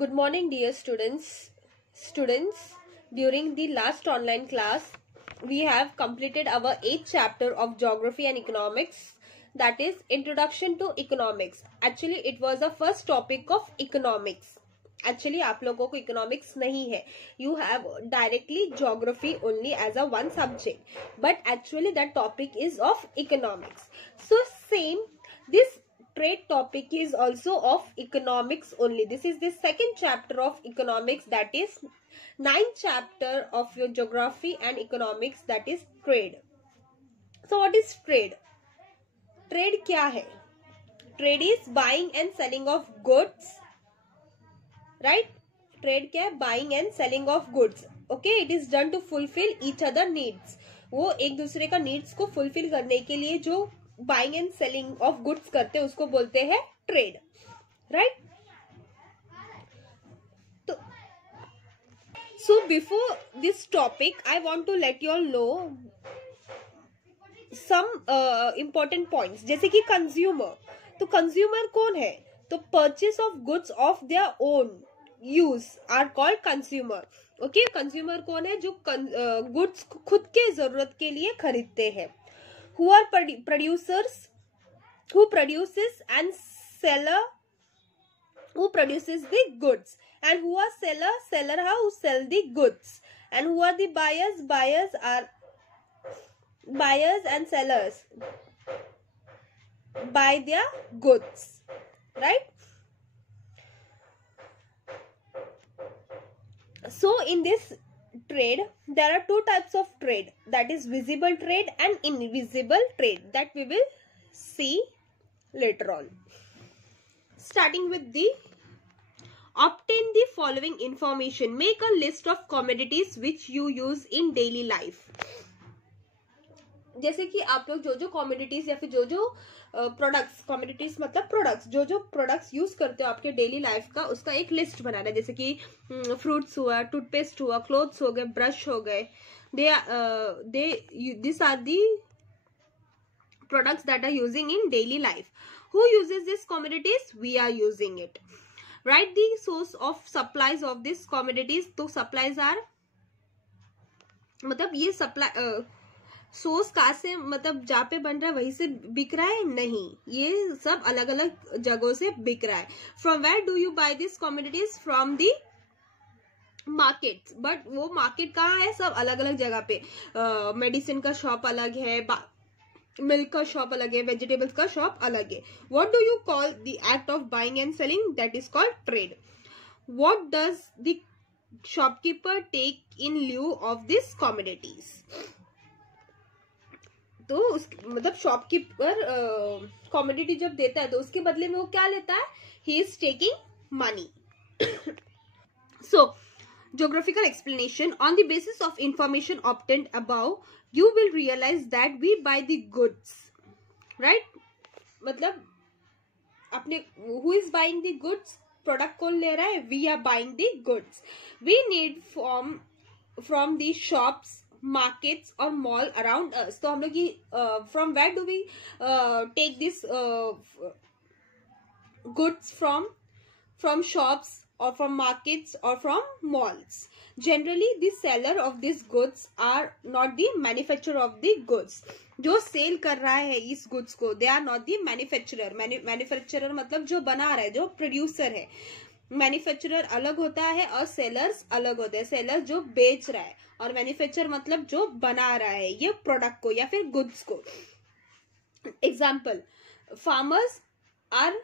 Good morning, dear students. During the last online class, we have completed our 8th chapter of Geography and Economics, that is Introduction to Economics. Actually, it was the first topic of economics. Actually, आप लोगों को economics नहीं है. You have directly geography only as a one subject. But actually, that topic is of economics. So, same, this trade topic is also of economics only. This is the second chapter of economics, that is 9th chapter of your geography and economics, that is trade. So what is trade? Trade क्या है? Trade is buying and selling of goods, right? Trade क्या है? Buying and selling of goods. Okay, it is done to fulfill each other needs. वो एक दूसरे का needs को fulfill करने के लिए जो buying and selling of goods करते हैं उसको बोलते हैं ट्रेड, राइट? तो so before this topic I want to let you all know some important points, जैसे कि कंज्यूमर. तो कंज्यूमर कौन है? तो purchase of goods of their own use are called consumer. Okay, consumer कौन है? जो गुड्स खुद के जरूरत के लिए खरीदते हैं. Who are producers, who produces and seller, who produces the goods, and who are seller who sell the goods, and who are the buyers? Buyers are buyers and sellers buy their goods, right? So in this trade there are two types of trade, that is visible trade and invisible trade, that we will see later on. Starting with the obtain the following information, make a list of commodities which you use in daily life. जैसे कि आप लोग जो जो commodities या फिर जो जो प्रोडक्ट्स, कॉमोडिटीज मतलब प्रोडक्ट्स, जो जो प्रोडक्ट्स यूज करते हो आपके डेली लाइफ का, उसका एक लिस्ट बनाना है. जैसे कि फ्रूट्स हुआ, टूथपेस्ट हुआ, क्लोथ्स हो गए, ब्रश हो गए. This are the products that are using in daily life. Who uses this commodities? We are using it. Right the source of supplies of this commodities. तो सप्लाईज आर मतलब ये supply source कहाँ से, मतलब जहाँ पे बन रहा है वहीं से बिक रहा है? नहीं, ये सब अलग अलग जगहों से बिक रहा है. From where do you buy this commodities? From the market. But वो मार्केट कहाँ है? सब अलग अलग जगह पे. मेडिसिन का शॉप अलग है, मिल्क का शॉप अलग है, वेजिटेबल्स का शॉप अलग है. What do you call the act of buying and selling? That is called trade. What does the shopkeeper take in lieu of this commodities? तो उस मतलब शॉपकीपर कॉमोडिटी जब देता है तो उसके बदले में वो क्या लेता है? He is taking money. So geographical explanation. On the basis of information obtained above, you will realize that we buy the goods, right? मतलब अपने who is buying the goods? Product कौन ले रहा है? We are buying the goods. We need from the shops, markets और mall around us. तो हम लोग ये from where do we take this goods? From shops or from markets or from malls. Generally, the seller of these goods are not the manufacturer of the goods. जो cell कर रहा है इस goods को, they are not the manufacturer. Manufacturer मतलब जो बना रहा है, जो प्रोड्यूसर है. मैन्युफैक्चरर अलग होता है और सेलर्स अलग होते हैं. सेलर जो बेच रहा है और मैन्युफैक्चरर मतलब जो बना रहा है ये प्रोडक्ट को या फिर गुड्स को. Example, farmers are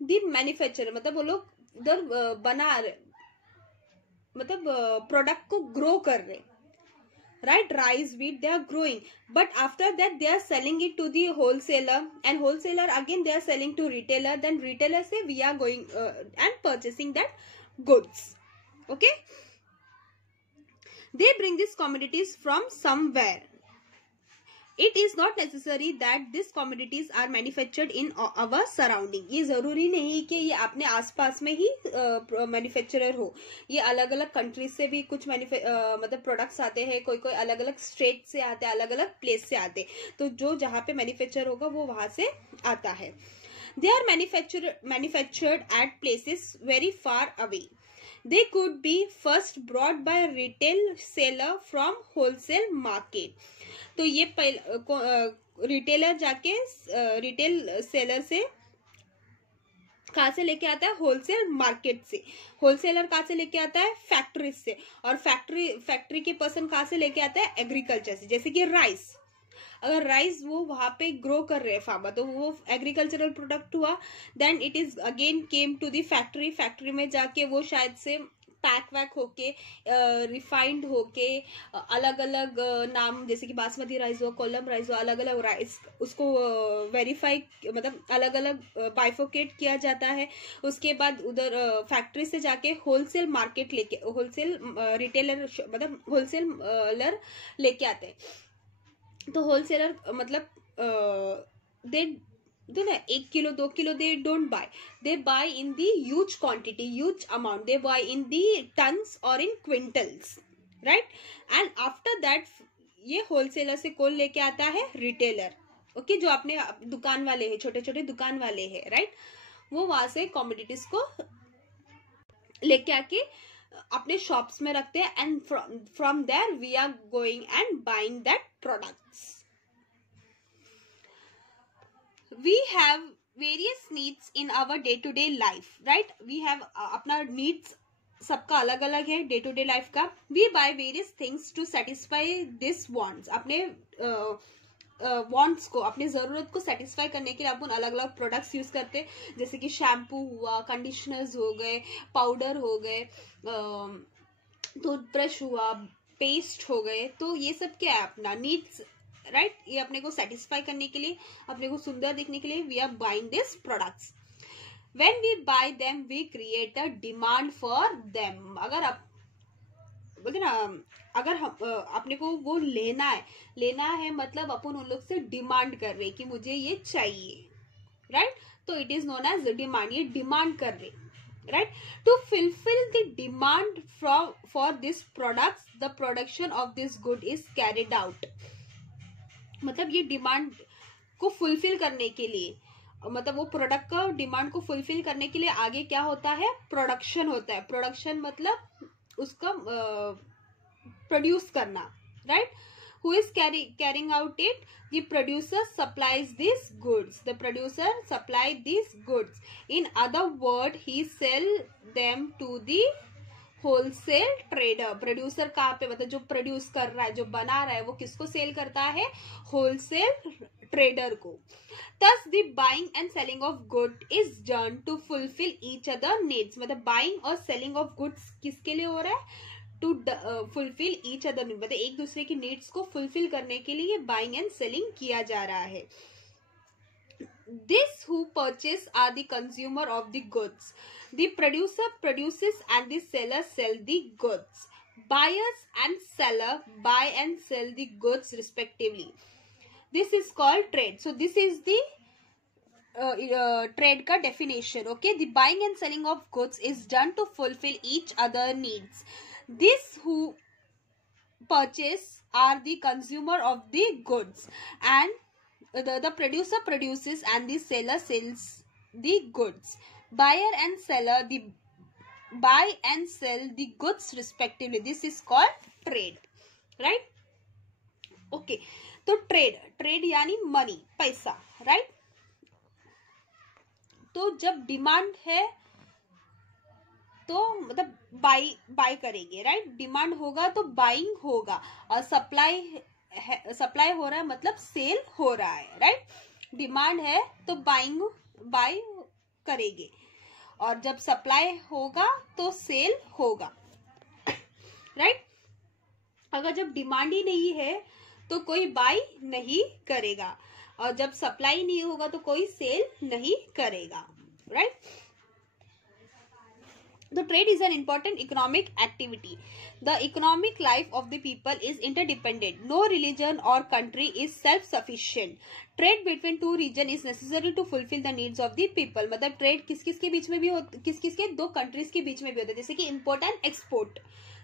the manufacturer, मतलब वो लोग उधर बना रहे, मतलब प्रोडक्ट को ग्रो कर रहे, right? Rice, wheat, they are growing, but after that they are selling it to the wholesaler, and wholesaler again they are selling to retailer, then retailer से we are going and purchasing that goods. Okay, they bring these commodities from somewhere. It is not necessary that these commodities are manufactured in our surrounding. ये जरूरी नहीं कि ये अपने आसपास में ही manufacturer हो. ये अलग अलग कंट्रीज से भी कुछ मतलब प्रोडक्ट्स आते हैं, कोई कोई अलग अलग स्टेट से आते हैं, अलग अलग प्लेस से आते हैं. तो जो जहाँ पे मैन्युफैक्चर होगा वो वहां से आता है. They are manufactured at places very far away. They could be first brought by retail seller from wholesale market. तो ये रिटेलर जाके रिटेल सेलर से कहाँ से लेके आता है? होलसेल मार्केट से। होलसेलर कहाँ से लेके आता है? फैक्ट्री से। और फैक्ट्री के पर्सन कहाँ से लेके आता है? एग्रीकल्चर से। जैसे कि राइस, अगर राइस वो वहां पे ग्रो कर रहे हैं फार्मर, तो वो एग्रीकल्चरल प्रोडक्ट हुआ। Then it is again came to the factory. Factory में जाके वो शायद से पैक वैक होके रिफाइंड होके अलग अलग नाम, जैसे कि बासमती राइस हुआ, कोलम राइस हुआ, अलग अलग राइस उसको वेरीफाई मतलब अलग अलग बाइफोकेट किया जाता है। उसके बाद उधर फैक्ट्री से जाके होलसेल मार्केट लेके, होलसेल रिटेलर मतलब होलसेलर लेके आते हैं। तो होलसेलर मतलब दे तो ना 1 kilo 2 kilo they don't buy, they buy in the huge quantity, huge amount, they buy in the tons और in quintals, right. And after that ये होलसेलर से कौन लेके आता है? रिटेलर, ओके, जो अपने दुकान वाले हैं, छोटे छोटे दुकान वाले हैं, राइट। वो वहां से कॉमोडिटीज को लेके आके अपने शॉप्स में रखते हैं। And from there we are going and buying that products. We have various needs in our day to day life, right? We have अपना needs सबका अलग अलग है डे टू डे लाइफ का। We buy various things to satisfy this wants। अपने wants को, अपनी जरूरत को सेटिस्फाई करने के लिए अपन अलग अलग प्रोडक्ट्स यूज करते हैं। जैसे कि शैम्पू हुआ, कंडीशनर्स हो गए, पाउडर हो गए, टूथब्रश हुआ, पेस्ट हो गए। तो ये सब क्या है? अपना नीड्स, राइट। ये अपने को सेटिस्फाई करने के लिए, अपने को सुंदर दिखने के लिए we are buying this products. When we buy them we create a demand for them. अगर आप बोलते ना, अगर हम अपने को वो लेना है मतलब अपन उन लोग से डिमांड कर रहे कि मुझे ये चाहिए, राइट। तो it is known as demand. ये डिमांड कर रहे, right? To fulfill the demand for this products, the production of this good is carried out। मतलब ये डिमांड को फुलफिल करने के लिए, मतलब वो प्रोडक्ट का डिमांड को फुलफिल करने के लिए आगे क्या होता है? प्रोडक्शन होता है। प्रोडक्शन मतलब उसका प्रोड्यूस करना, right. Who is carrying out it? The producer supplies these goods. The producer supply these goods. In other word, he sell them to the wholesale trader. Producer कहाँ पे, मतलब जो प्रोड्यूस कर रहा है, जो बना रहा है, वो किसको सेल करता है? होलसेल ट्रेडर को। Thus the buying and selling of good is done to fulfill each other needs। मतलब बाइंग और सेलिंग ऑफ गुड्स किसके लिए हो रहा है? To fulfil each other need, मतलब एक दूसरे की नीड्स को फुलफिल करने के लिए बाइंग एंड सेलिंग किया जा रहा है। This who purchase are the consumer of the goods. The producer produces and the seller sell the goods. Buyers and seller buy and sell the goods respectively. This is called trade. So this is the trade का definition. Okay, the buying and selling of goods is done to fulfill each other needs. This who purchase are the consumer of the goods, and the producer produces and the seller sells the goods. Buyer and seller the buy and sell the goods respectively. This is called trade, right? Okay, तो trade यानी money, पैसा, right. तो जब demand है तो मतलब by करेंगे, right. Demand होगा तो बाइंग होगा, और सप्लाई हो रहा है मतलब सेल हो रहा है, राइट। डिमांड है तो बाई करेंगे, और जब सप्लाई होगा तो सेल होगा, राइट। अगर जब डिमांड ही नहीं है तो कोई बाई नहीं करेगा, और जब सप्लाई नहीं होगा तो कोई सेल नहीं करेगा, right. The trade is an important economic activity. The economic life of the people is interdependent. No religion or country is self-sufficient. Trade between two regions is necessary to fulfill the needs of the people. मतलब trade किस किस के बीच में भी होता, किस किस के दो कंट्रीज के बीच में भी होता है, जैसे कि import and export,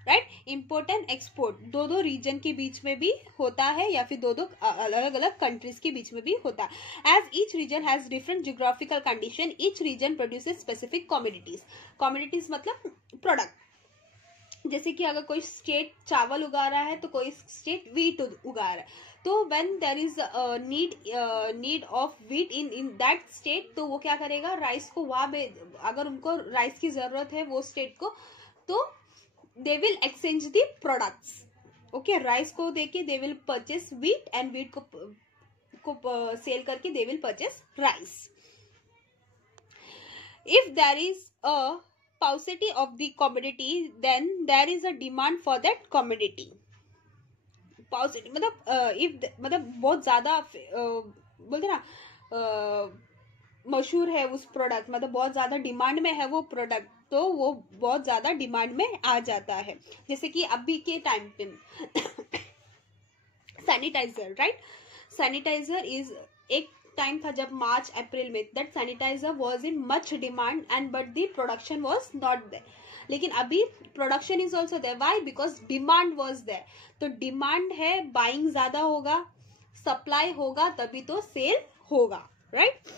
right. Import and export दो रीजन के बीच में भी होता है, या फिर दो अलग अलग कंट्रीज के बीच में भी होता है। As each region has different geographical condition, each region produces specific commodities. Commodities मतलब प्रोडक्ट, जैसे कि अगर कोई स्टेट चावल उगा रहा है तो कोई स्टेट वीट उगा रहा है, तो when there is need of wheat in that state, तो वो क्या करेगा, राइस को वहां, अगर उनको राइस की जरूरत है वो स्टेट को, तो they will exchange the products. Okay, rice को देके they will purchase wheat, and wheat को सेल करके they will purchase rice. If there is a paucity of the commodity, then there is a demand for that commodity. Paucity मतलब if मतलब बहुत ज्यादा बोलते ना मशहूर है उस प्रोडक्ट, मतलब बहुत ज्यादा डिमांड में है वो प्रोडक्ट, तो वो बहुत ज्यादा डिमांड में आ जाता है। जैसे कि अभी के टाइम पे सैनिटाइजर, राइट, सैनिटाइजर इज एक टाइम था जब मार्च अप्रैल में, that sanitiser was in much demand and but the production was not there. लेकिन अभी production is also there, why, because demand was there. तो डिमांड है, buying ज्यादा होगा, सप्लाई होगा, तभी तो सेल होगा, right.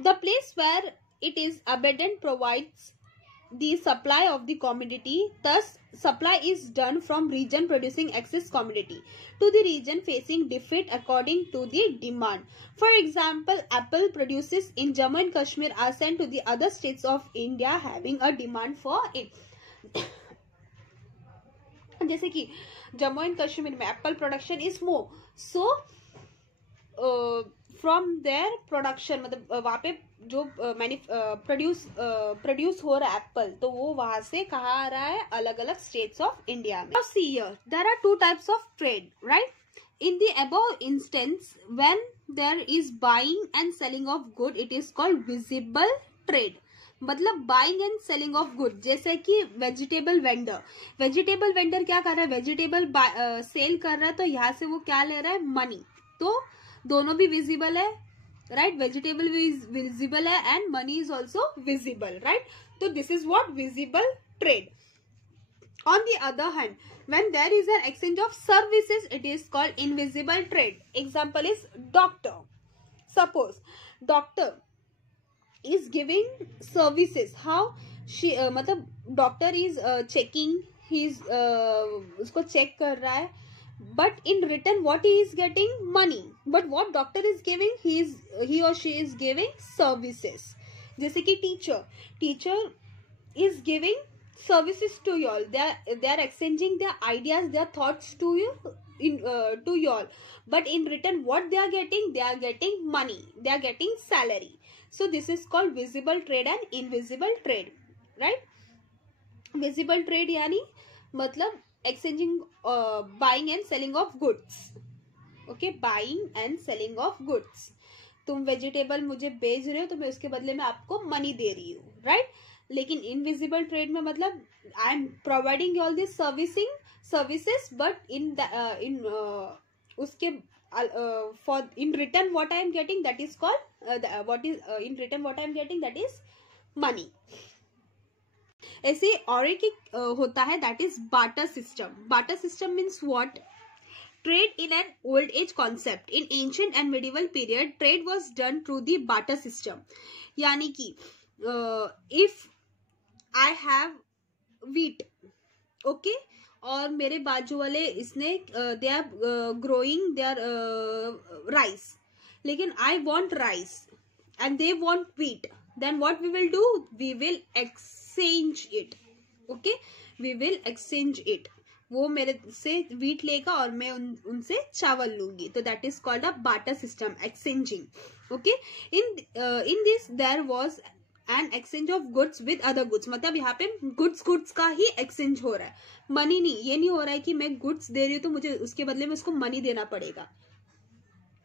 The place where it is abundant provides the supply of the commodity, thus supply is done from region producing excess commodity to the region facing defeat according to the demand. For example, apple produces in Jammu and Kashmir are sent to the other states of India having a demand for it. जैसे कि Jammu and Kashmir में Apple production is more, so from their production, मतलब वहां पे जो produce हो रहा है एप्पल, तो वो वहां से कहाँ आ रहा है, अलग अलग स्टेट्स ऑफ इंडिया में। See here there are two types of trade, right. In the above instance when there is buying and selling of good, it is called visible trade, मतलब buying and selling of good. जैसे कि vegetable vendor क्या कर रहा है, vegetable cell कर रहा है, तो यहाँ से वो क्या ले रहा है, मनी, तो दोनों भी विजिबल है, राइट, वेजिटेबल विजिबल है and money is also visible, right. तो this is what visible trade. On the other hand, when there is an exchange of services, it is called invisible trade. Example is doctor. Suppose doctor is giving services, how she मतलब doctor is checking, he's उसको check कर रहा है, but in return what he is getting, money, but what doctor is giving, he or she is giving services. जैसे कि teacher is giving services to you all, they are exchanging their ideas, their thoughts to you, to you all, but in return what they are getting money, they are getting salary. So this is called visible trade and invisible trade, right. Visible trade यानी मतलब exchanging, buying and selling of goods. Okay, buying and selling of goods. तुम vegetable मुझे बेच रहे हो तो मैं उसके बदले में आपको मनी दे रही हूँ, राइट। लेकिन इनविजिबल ट्रेड में मतलब I am providing all this services, but in उसके for in return what I am getting, that is called what is in return what I am getting, that is money. ऐसे और एक होता है, that is barter system. Barter system means what, trade in an old age concept. In ancient and medieval period, trade was done through the barter system. यानी कि if I have wheat, okay, और मेरे बाजू वाले इसने they are growing their rice, लेकिन I want rice and they want wheat, then what we will do, we will exchange it, okay, we will exchange it. वो मेरे से wheat लेगा और मैं उनसे चावल लूंगी, तो that is called a barter system, exchanging, okay. In this there was an exchange of goods with other goods, मतलब यहाँ पे गुड्स का ही एक्सचेंज हो रहा है, मनी नहीं। ये नहीं हो रहा है कि मैं गुड्स दे रही हूँ तो मुझे उसके बदले में उसको मनी देना पड़ेगा।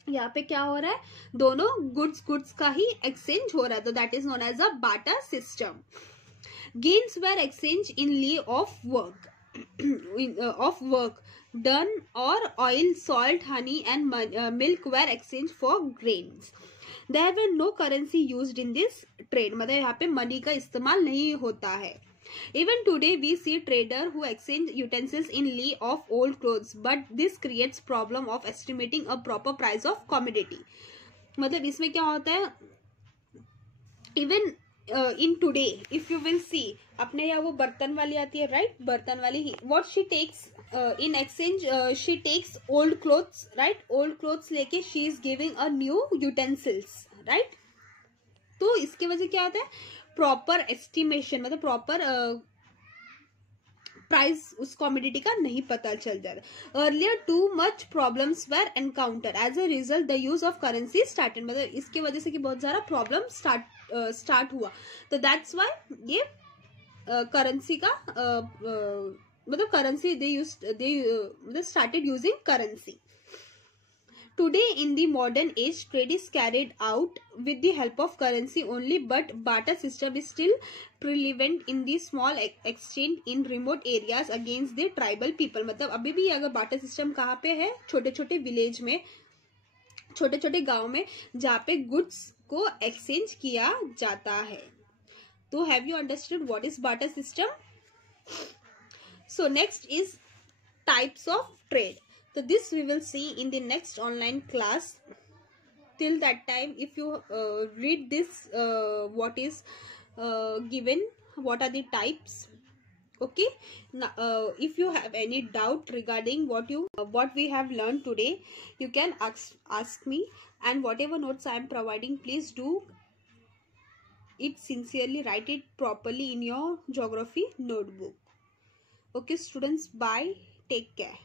यहाँ पे क्या हो रहा है, दोनों गुड्स का ही एक्सचेंज हो रहा है, तो that is known as a barter system. Gains were exchange in lieu of work of work done, or oil, salt, honey and milk were exchanged for grains. There were no currency used in this trade, मतलब यहाँ पे money का इस्तेमाल नहीं होता है। Even today we see trader who exchange utensils in lieu of old clothes, but this creates problem of estimating a proper price of commodity. मतलब इसमें क्या होता है, even in today, if you will see, अपने यहाँ वो बर्तन वाली आती है, right? बर्तन वाली, what she takes in exchange, she takes old clothes, right? Old clothes लेके she is giving a new utensils, right? तो इसके वजह क्या होता है, प्रॉपर एस्टिमेशन, मतलब प्रॉपर प्राइस उस कॉमोडिटी का नहीं पता चल जाता. Earlier too much problems were encounter, as a result the use of currency started, मतलब इसके वजह से कि बहुत सारा प्रॉब्लम स्टार्ट हुआ. तो दैट्स वाई ये करेंसी का मतलब करेंसी दे मतलब started using currency. Today in the modern age, trade is carried out with the help of currency only, but barter system is still prevalent in the small exchange in remote areas against the tribal people. मतलब अभी भी अगर barter system कहाँ पे है, छोटे छोटे village में, छोटे छोटे गांव में, जहाँ पे गुड्स को एक्सचेंज किया जाता है. तो have you understood what is barter system? So next is types of trade. So this we will see in the next online class. Till that time, if you read this, what is given, what are the types, okay? Now, if you have any doubt regarding what we have learned today, you can ask me, and whatever notes I am providing, please do it sincerely, write it properly in your geography notebook. Okay students, bye, take care.